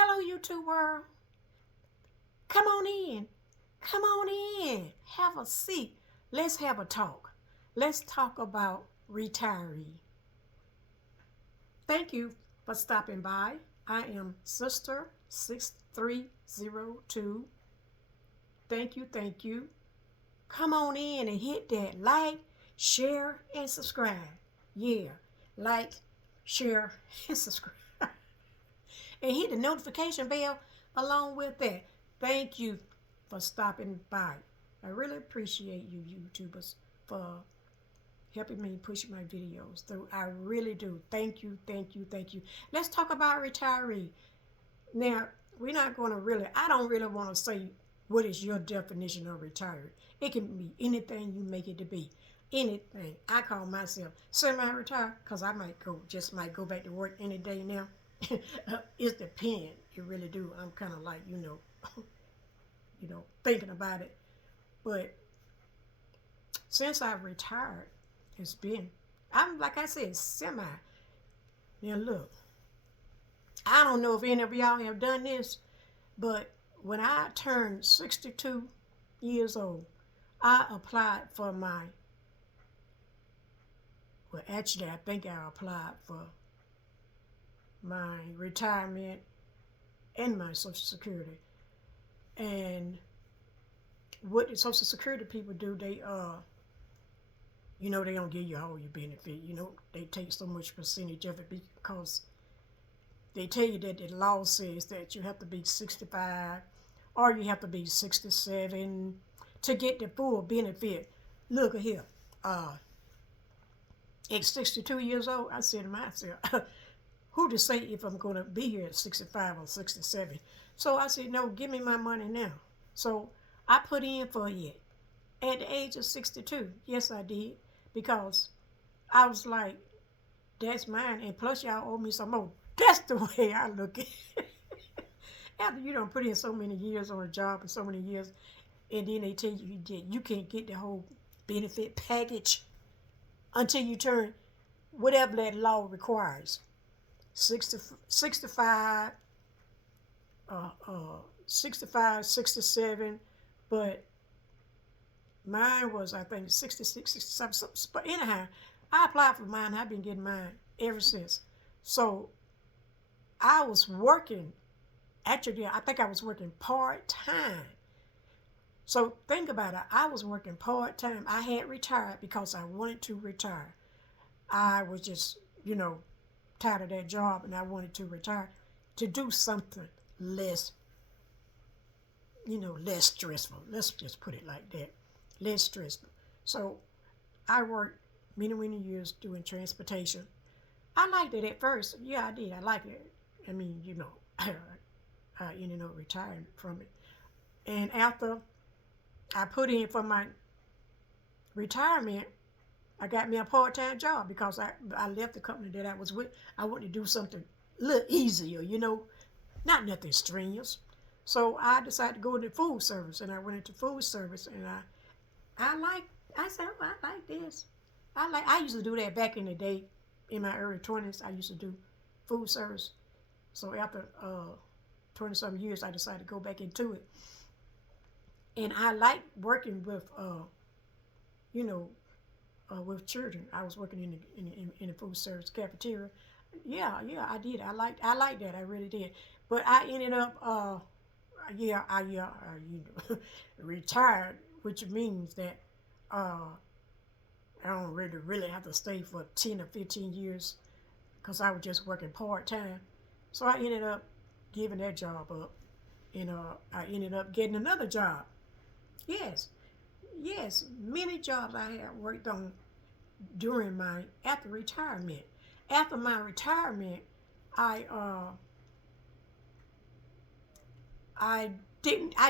Hello, YouTube world. Come on in. Come on in. Have a seat. Let's have a talk. Let's talk about retiree. Thank you for stopping by. I am Sister 6302. Thank you, thank you. Come on in and hit that like, share, and subscribe. Yeah, like, share, and subscribe. And hit the notification bell along with that. Thank you for stopping by. I really appreciate you YouTubers for helping me push my videos through. I really do. Thank you, thank you, thank you. Let's talk about retiree. Now, we're not going to really, I don't really want to say what is your definition of retiree. It can be anything you make it to be. Anything. I call myself semi-retired because I might go back to work any day now. It depends. It really do. I'm kind of like, thinking about it. But since I've retired, I'm like I said, semi. Now look, I don't know if any of y'all have done this, but when I turned 62 years old, I applied for I think I applied for my retirement and my Social Security. And what the Social Security people do, they don't give you all your benefit. They take so much percentage of it because they tell you that the law says that you have to be 65 or you have to be 67 to get the full benefit. Look at here. At 62 years old, I said to myself, who to say if I'm going to be here at 65 or 67? So I said, no, give me my money now. So I put in for it at the age of 62. Yes, I did. Because I was like, that's mine. And plus y'all owe me some more. That's the way I look at it. After you don't put in so many years on a job and so many years, and then they tell you you can't get the whole benefit package until you turn whatever that law requires. 65, 67, but mine was, I think, 66, 67. But anyhow, I applied for mine. I've been getting mine ever since. So I was working, actually, I think I was working part-time. So think about it. I was working part-time. I had retired because I wanted to retire. I was just, tired of that job and I wanted to retire to do something less, less stressful. Let's just put it like that. Less stressful. So I worked many, many years doing transportation. I liked it at first. Yeah, I did. I liked it. I mean, I ended up retiring from it. And after I put in for my retirement, I got me a part-time job because I left the company that I was with. I wanted to do something a little easier, not nothing strenuous. So I decided to go into food service, and I went into food service, and I said, oh, I like this. I used to do that back in the day, in my early 20s. I used to do food service. So after 20-some years, I decided to go back into it. And I like working with, with children. I was working in the food service cafeteria. Yeah, I did. I like that. I really did. But I ended up, retired, which means that I don't really have to stay for 10 or 15 years because I was just working part-time. So I ended up giving that job up, and I ended up getting another job. Yes, many jobs I had worked on after retirement. After my retirement, I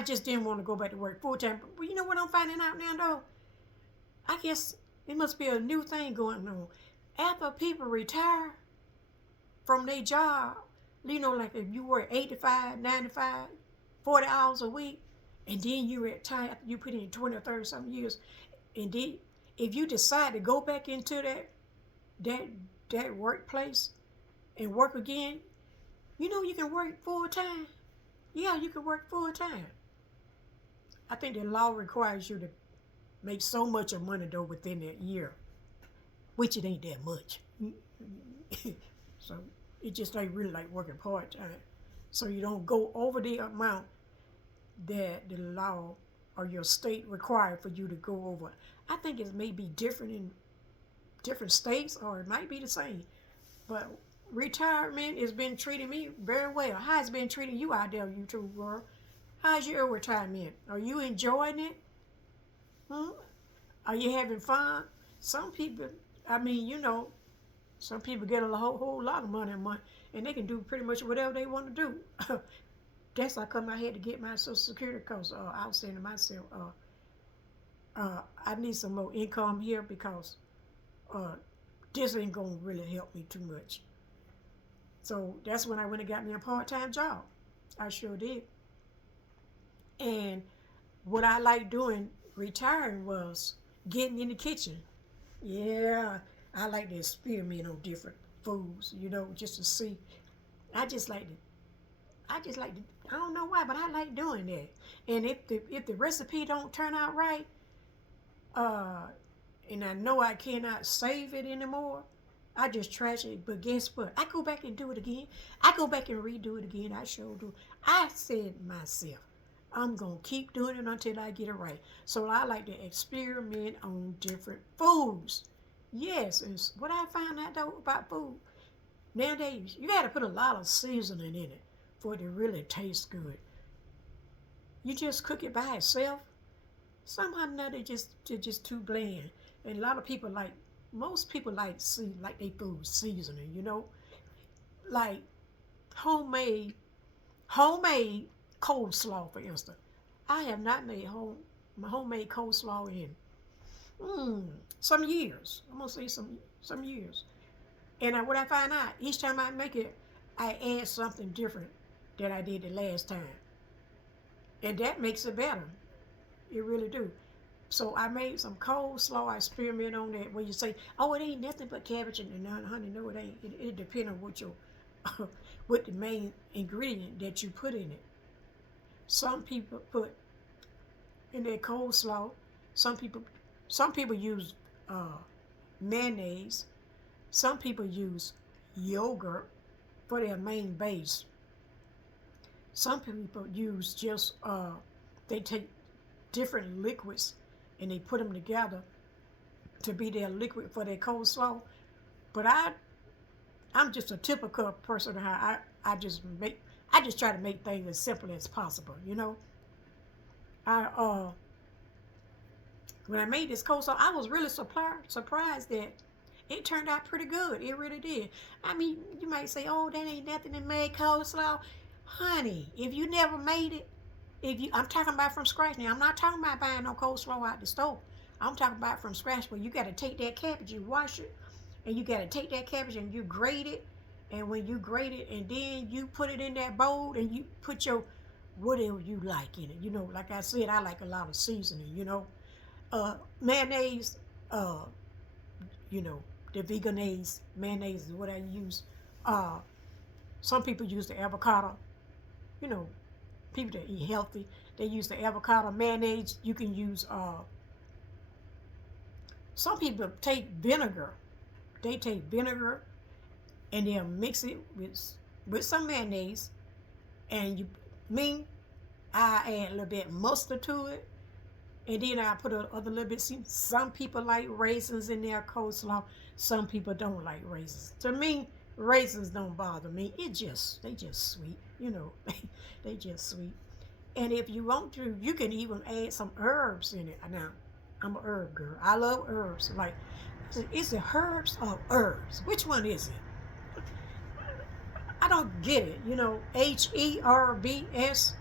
just didn't want to go back to work full time. But you know what I'm finding out now though? I guess it must be a new thing going on. After people retire from their job, like if you work 85, 95, 40 hours a week, and then you retire after you put in 20 or 30 some years, and then if you decide to go back into that workplace and work again, You know you can work full time. Yeah, you can work full time. I think the law requires you to make so much of money though within that year, which it ain't that much. So it just ain't really like working part time. So you don't go over the amount that the law or your state required for you to go over. I think it may be different in different states, or it might be the same. But retirement has been treating me very well. How it's been treating you out there, YouTube world? How's your retirement? Are you enjoying it? Hmm? Are you having fun? Some people, I mean, you know, some people get a whole lot of money a month, and they can do pretty much whatever they want to do. That's how come I had to get my Social Security, because I was saying to myself, I need some more income here, because this ain't gonna really help me too much. So that's when I went and got me a part-time job. I sure did. And what I like doing retiring was getting in the kitchen. Yeah, I like to experiment on different foods, you know, just to see. I just like to, I don't know why, but I like doing that. And if the recipe don't turn out right, and I know I cannot save it anymore, I just trash it. But guess what? I go back and do it again. I go back and redo it again. I sure do. I said myself, I'm going to keep doing it until I get it right. So I like to experiment on different foods. Yes, it's what I found out though about food. Nowadays, you got to put a lot of seasoning in it for it to really taste good. You just cook it by itself, somehow or another it's just too bland. And a lot of people like, most people like their food seasoning, you know, like homemade coleslaw, for instance. I have not made homemade coleslaw in some years. I'm gonna say some years. And what I find out, each time I make it, I add something different than I did the last time, and that makes it better. It really do. So I made some coleslaw. I experiment on that. Where you say, "Oh, it ain't nothing but cabbage," and honey, no, it ain't. It depends on what your what the main ingredient that you put in it. Some people put in their coleslaw. Some people use mayonnaise. Some people use yogurt for their main base. Some people use just they take different liquids and they put them together to be their liquid for their coleslaw. But I'm just a typical person. How I just try to make things as simple as possible. You know, I when I made this coleslaw, I was really surprised that it turned out pretty good. It really did. I mean, you might say, "Oh, that ain't nothing to make coleslaw," honey. If you never made it, I'm talking about from scratch now. I'm not talking about buying no coleslaw out the store. I'm talking about from scratch, where you got to take that cabbage, you wash it, and you got to take that cabbage and you grate it. And when you grate it, and then you put it in that bowl, and you put your whatever you like in it. You know, like I said, I like a lot of seasoning. You know, mayonnaise. You know, the veganese mayonnaise is what I use. Some people use the avocado. You know, people that eat healthy, they use the avocado mayonnaise. You can use. Some people take vinegar. They take vinegar, and they'll mix it with some mayonnaise, and I add a little bit mustard to it, and then I put a other little bit. See, some people like raisins in their coleslaw. Some people don't like raisins. To me, raisins don't bother me. They just sweet, you know. They just sweet. And if you want to, you can even add some herbs in it. Now, I'm an herb girl. I love herbs. Like, is it herbs or herbs? Which one is it? I don't get it. You know, HERBS,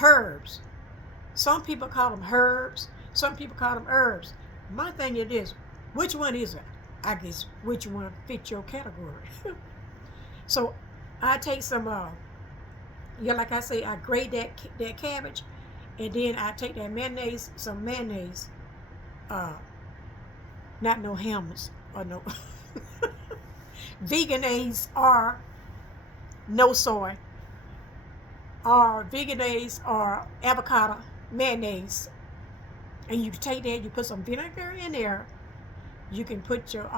herbs. Some people call them herbs. Some people call them herbs. My thing is this: which one is it? I guess which one fits your category. So I take some, like I say, I grate that cabbage, and then I take that mayonnaise, some mayonnaise, not no Hammers or no veganese or no soy, or veganese, or avocado mayonnaise. And you take that, you put some vinegar in there. You can put your,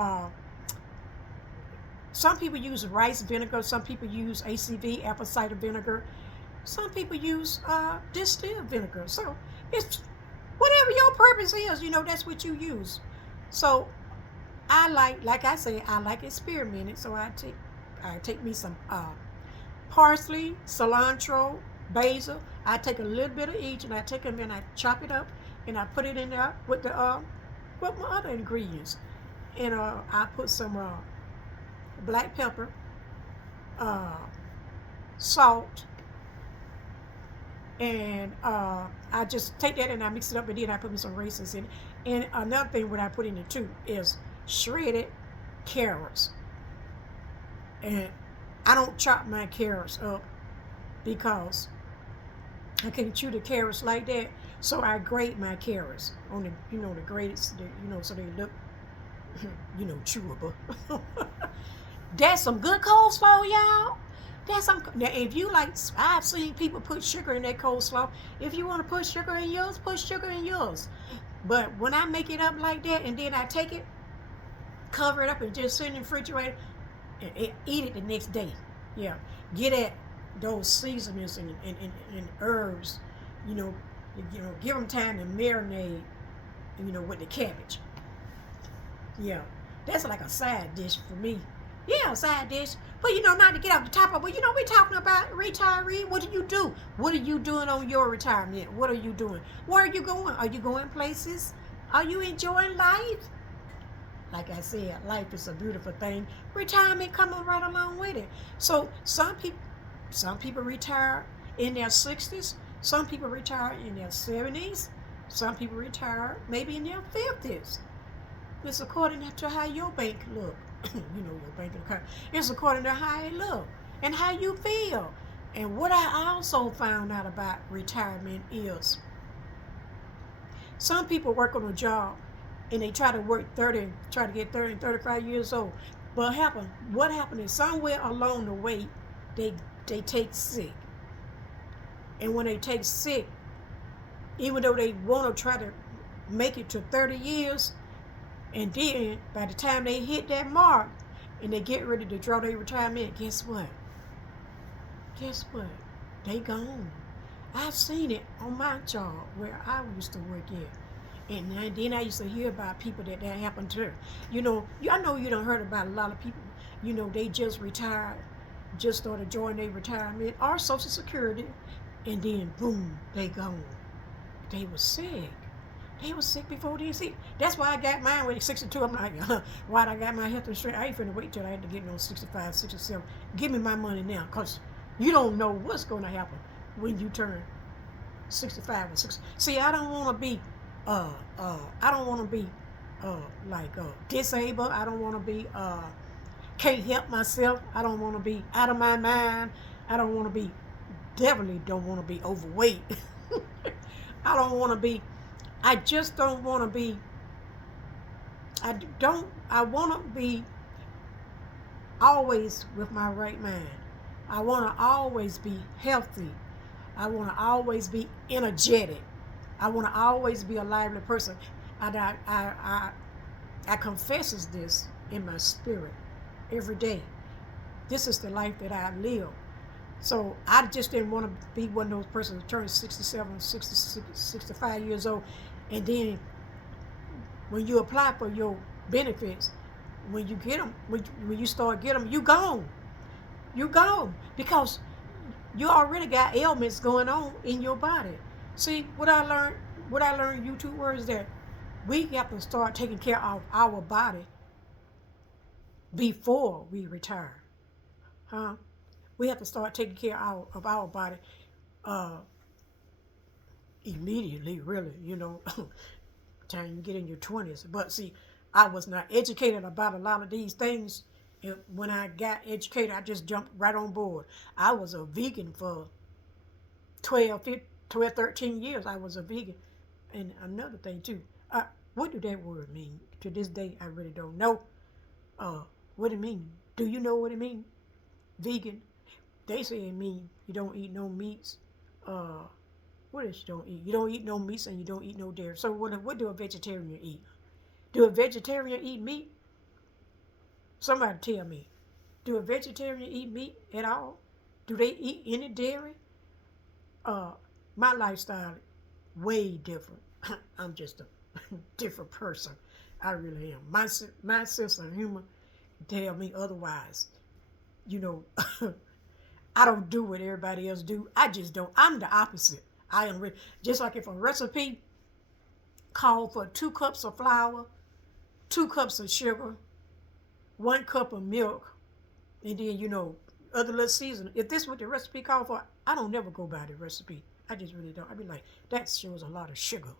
some people use rice vinegar, some people use ACV, apple cider vinegar. Some people use distilled vinegar. So it's whatever your purpose is, that's what you use. So I like I say, I like experimenting. So I take me some parsley, cilantro, basil. I take a little bit of each, and I take them and I chop it up, and I put it in there with my other ingredients. And I put some black pepper, uh, salt, and I just take that and I mix it up, and then I put me some raisins in it. And another thing what I put in it too is shredded carrots. And I don't chop my carrots up because I can't chew the carrots like that. So I grate my carrots on the grades, so they look, chewable. That's some good coleslaw, y'all. Now, if you like, I've seen people put sugar in their coleslaw. If you want to put sugar in yours, put sugar in yours. But when I make it up like that, and then I take it, cover it up, and just sit in the refrigerator and eat it the next day. Yeah, get at those seasonings and herbs. You know, give them time to marinate. With the cabbage. Yeah, that's like a side dish for me. Yeah, side dish. But not to get off the top of it, but we're talking about retiree. What do you do? What are you doing on your retirement? What are you doing? Where are you going? Are you going places? Are you enjoying life? Like I said, life is a beautiful thing. Retirement coming right along with it. So some people retire in their 60s. Some people retire in their 70s. Some people retire maybe in their 50s. It's according to how your bank look. Your bank account. It's according to how it look and how you feel. And what I also found out about retirement is some people work on a job and they try to get 30 and 35 years old. But what happened is somewhere along the way they take sick. And when they take sick, even though they want to try to make it to 30 years, and then by the time they hit that mark and they get ready to draw their retirement, guess what? They gone. I've seen it on my job where I used to work at. And then I used to hear about people that happened to. I know you done heard about a lot of people, they just retired, just started enjoying their retirement or Social Security, and then boom, they gone. They were sick. They were sick before they sick. That's why I got mine when 62. I'm like, why'd I got my health insurance? I ain't finna wait till I had to get 65, 67. Give me my money now, because you don't know what's going to happen when you turn 65 or 60. See, I don't want to be, disabled. I don't want to be, can't help myself. I don't want to be out of my mind. I don't want to be, definitely don't want to be overweight. I just don't want to be, I want to be always with my right mind. I want to always be healthy. I want to always be energetic. I want to always be a lively person. I confesses this in my spirit every day. This is the life that I live. So I just didn't want to be one of those persons who turned 67, 66, 65 years old, and then when you apply for your benefits, when you get them, when you start getting them, you gone. You gone because you already got ailments going on in your body. See, what I learned YouTube words that we have to start taking care of our body before we retire. Huh? We have to start taking care of our body immediately, really, time you get in your 20s. But see, I was not educated about a lot of these things. And when I got educated, I just jumped right on board. I was a vegan for 12, 13 years. I was a vegan. And another thing, too, what do that word mean? To this day, I really don't know what it means. Do you know what it means? Vegan. they say it mean you don't eat no meats. Uh, what else you don't eat? You don't eat no meats and you don't eat no dairy. So what do a vegetarian eat? Do a vegetarian eat meat? Somebody tell me. Do a vegetarian eat meat at all? Do they eat any dairy? Uh, my lifestyle way different. I'm just a different person. I really am. My sense of humor tell me otherwise. You know, I don't do what everybody else do. I just don't. I'm the opposite. I am just like if a recipe called for 2 cups of flour, 2 cups of sugar, 1 cup of milk, and then other little seasoning. If this is what the recipe called for, I don't never go by the recipe. I just really don't. I be like, that shows a lot of sugar.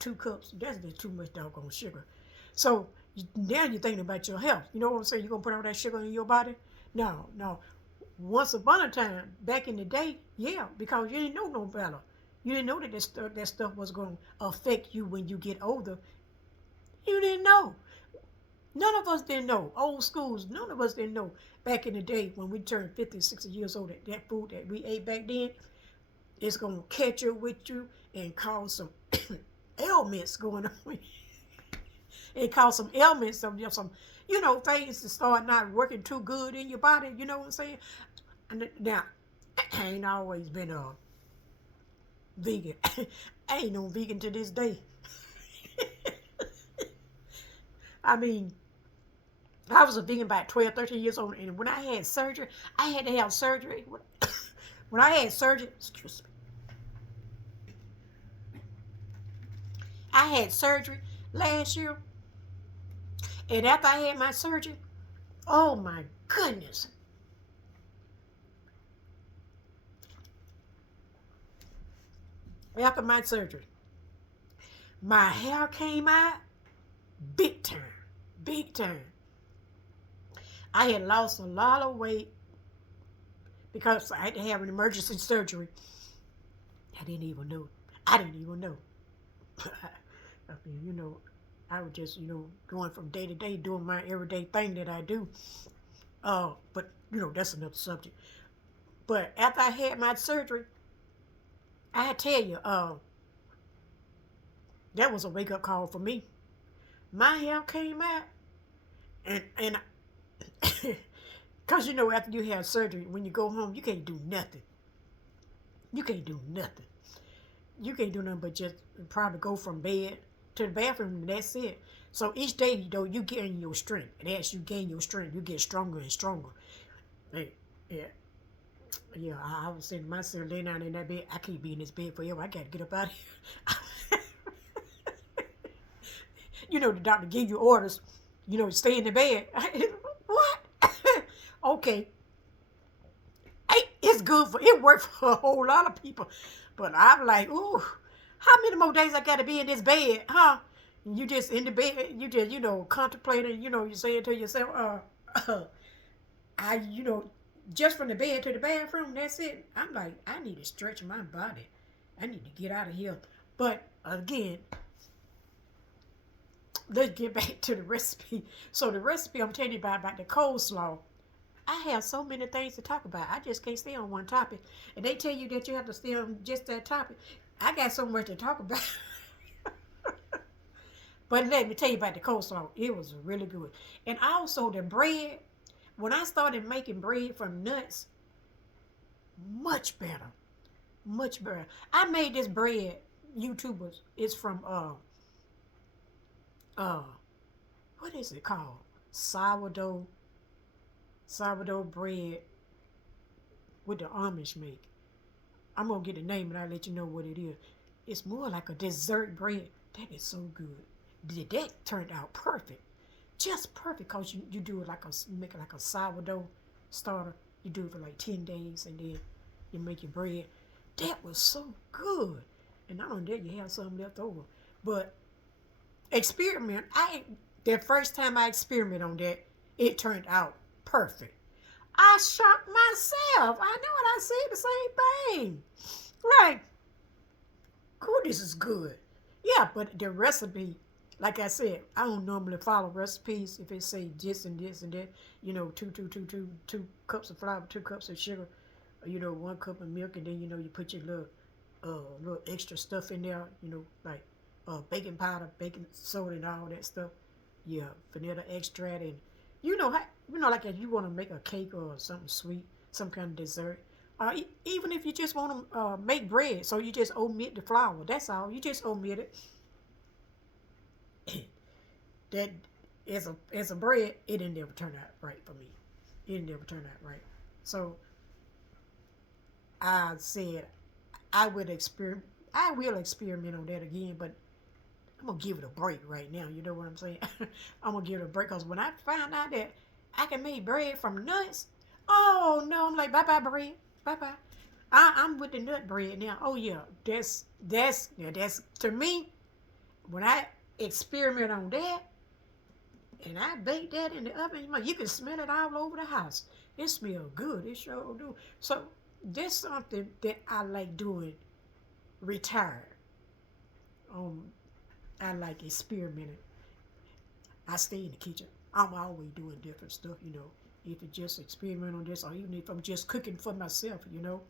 2 cups, that's just too much doggone sugar. So now you're thinking about your health. You know what I'm saying? You're going to put all that sugar in your body? No, no. Once upon a time, back in the day, yeah, because you didn't know no better. You didn't know that that stuff was going to affect you when you get older. You didn't know. None of us didn't know. Old schools, none of us didn't know. Back in the day when we turned 50, 60 years old, that food that we ate back then, it's going to catch up with you and cause some ailments going on. It cause some ailments, some things to start not working too good in your body. You know what I'm saying? And now, I ain't always been a vegan. I ain't no vegan to this day. I mean, I was a vegan about 12, 13 years old, and when I had surgery, I had to have surgery. When I had surgery, excuse me, I had surgery last year, and after I had my surgery, oh my goodness. After my surgery, my hair came out big time, big time. I had lost a lot of weight because I had to have an emergency surgery. I didn't even know. I mean, I was just, going from day to day doing my everyday thing that I do. But, that's another subject. But after I had my surgery, I tell you, that was a wake-up call for me. My hair came out, and because, after you have surgery, when you go home, you can't do nothing. You can't do nothing. You can't do nothing but just probably go from bed to the bathroom, and that's it. So each day, you gain your strength. And as you gain your strength, you get stronger and stronger. Hey, yeah. Yeah, I was saying to myself, laying down in that bed, I can't be in this bed forever. I got to get up out of here. The doctor gave you orders, stay in the bed. What? Okay. It's good it worked for a whole lot of people. But I'm like, ooh, how many more days I got to be in this bed, huh? You just in the bed, you just, contemplating, you're saying to yourself, just from the bed to the bathroom, that's it. I'm like, I need to stretch my body. I need to get out of here. But again, let's get back to the recipe. So the recipe I'm telling you about the coleslaw, I have so many things to talk about. I just can't stay on one topic. And they tell you that you have to stay on just that topic. I got so much to talk about. But let me tell you about the coleslaw. It was really good. And also the bread. When I started making bread from nuts, much better. Much better. I made this bread, YouTubers. It's from, what is it called? Sourdough bread with the Amish make. I'm going to get the name and I'll let you know what it is. It's more like a dessert bread. That is so good. That turned out perfect. Just perfect because you do it you make it like a sourdough starter. You do it for like 10 days and then you make your bread. That was so good. And not only that, you have something left over. But the first time I experimented on that, it turned out perfect. I shocked myself. I know what I said, the same thing. Like, cool, this is good. Yeah, but the recipe, like I said, I don't normally follow recipes. If it say this and this and that, 2 cups of flour, 2 cups of sugar. you know, 1 cup of milk, and then you know you put your little extra stuff in there, you know, like baking powder, baking soda, and all that stuff. Yeah, vanilla extract, and you know how you know like if you want to make a cake or something sweet, some kind of dessert. Even if you just want to make bread, so you just omit the flour. That's all. You just omit it. That as a bread, it didn't never turn out right for me. It didn't never turn out right. So I said I would experiment. I will experiment on that again, but I'm gonna give it a break right now. You know what I'm saying? I'm gonna give it a break because when I find out that I can make bread from nuts, oh no, I'm like bye bye bread, bye bye. I'm with the nut bread now. Oh yeah, that's to me. When I experiment on that and I bake that in the oven, you can smell it all over the house. It smells good. It sure do. So that's something that I like doing. Retired. Um, I like experimenting. I stay in the kitchen. I'm always doing different stuff, you know. If it's just experiment on this, or even if I'm just cooking for myself, you know.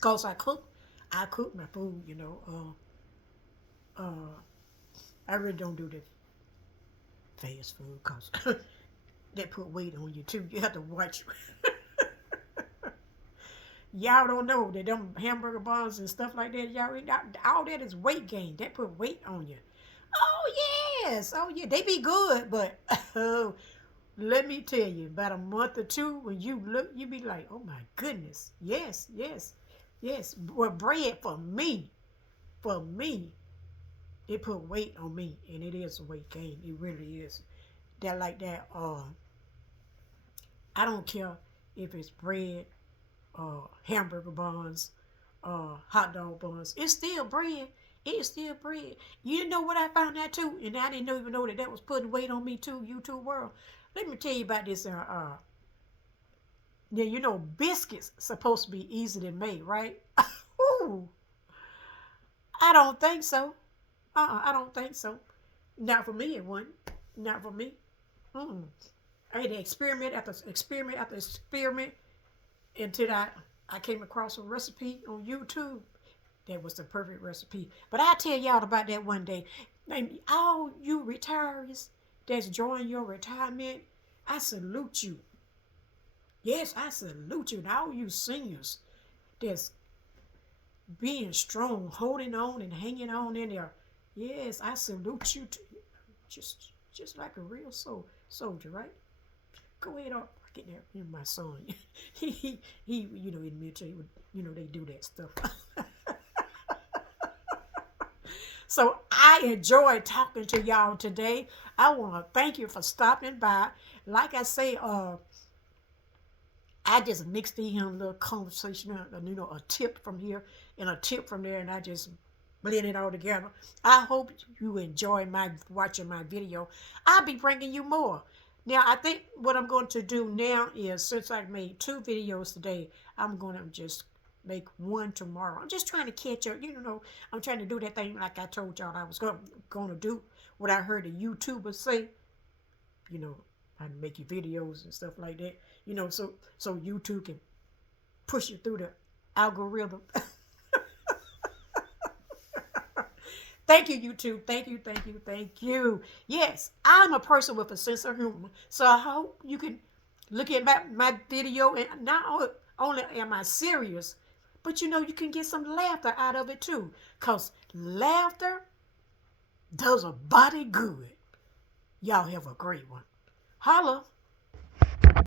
Cause I cook my food, you know. I really don't do the fast food, cause that put weight on you too. You have to watch. Y'all don't know that them hamburger buns and stuff like that, y'all eat, all that is weight gain. That put weight on you. Oh yes, oh yeah, they be good, but oh, let me tell you, about a month or two, when you look, you be like, oh my goodness, yes, yes, yes. Well, bread for me, it put weight on me, and it is a weight gain. It really is. That like that. I don't care if it's bread, hamburger buns, hot dog buns. It's still bread. It's still bread. You know what I found out too, and I didn't even know that that was putting weight on me too. YouTube world. Let me tell you about this. Yeah, you know, biscuits supposed to be easily made, right? Ooh, I don't think so. I don't think so. Not for me, it wasn't. Not for me. Mm. I had to experiment after experiment after experiment until I came across a recipe on YouTube. That was the perfect recipe. But I'll tell y'all about that one day. And all you retirees that's enjoying your retirement, I salute you. Yes, I salute you. And all you seniors that's being strong, holding on and hanging on in there. Yes, I salute you. Just like a real soldier, right? Go ahead up. Get there. You're my son. He, you know, in the military, you know, they do that stuff. So I enjoyed talking to y'all today. I want to thank you for stopping by. Like I say, I just mixed in a little conversation, you know, a tip from here and a tip from there, and I just blend it all together. I hope you enjoy watching my video. I'll be bringing you more. Now, I think what I'm going to do now is, since I made 2 videos today, I'm going to just make 1 tomorrow. I'm just trying to catch up. You know, I'm trying to do that thing like I told y'all I was going to do, what I heard the YouTubers say. You know, how to make your videos and stuff like that. You know, so YouTube can push you through the algorithm. Thank you, YouTube. Thank you, thank you, thank you. Yes, I'm a person with a sense of humor. So I hope you can look at my video, and not only am I serious, but you know, you can get some laughter out of it too. Because laughter does a body good. Y'all have a great one. Holla.